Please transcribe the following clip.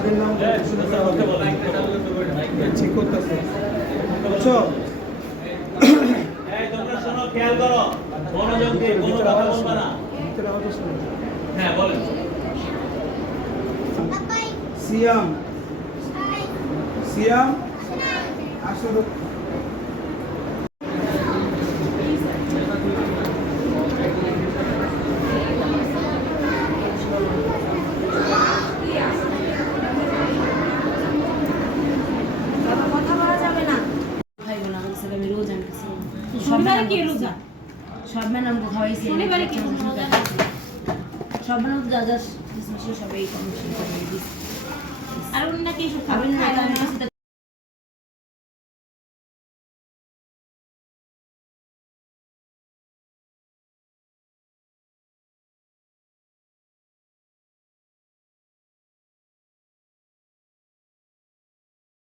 তাদের নাম ঠিক করতেছে, বুঝছো? তোমরা শোনো, খেয়াল করো, মনোযোগ দিয়ে কোনো কথা বলবা না। ভিতরে আওয়াজ আসছে না। হ্যাঁ বলেন। সিয়াম সিয়াম আসলে কথা বলা যাবে না। খাইবো না, বলছে আমি রোজা আনতেছি। শনিবারে কি রোজা? সব ম্যাডাম খাওয়াইছি। শনিবারে কি রোজা? সব ম্যাডাম যা যা সবাই কমিশন করে দিচ্ছি। আর উনি নাকি এসব আমি খায় না। না, আমি কিছুতে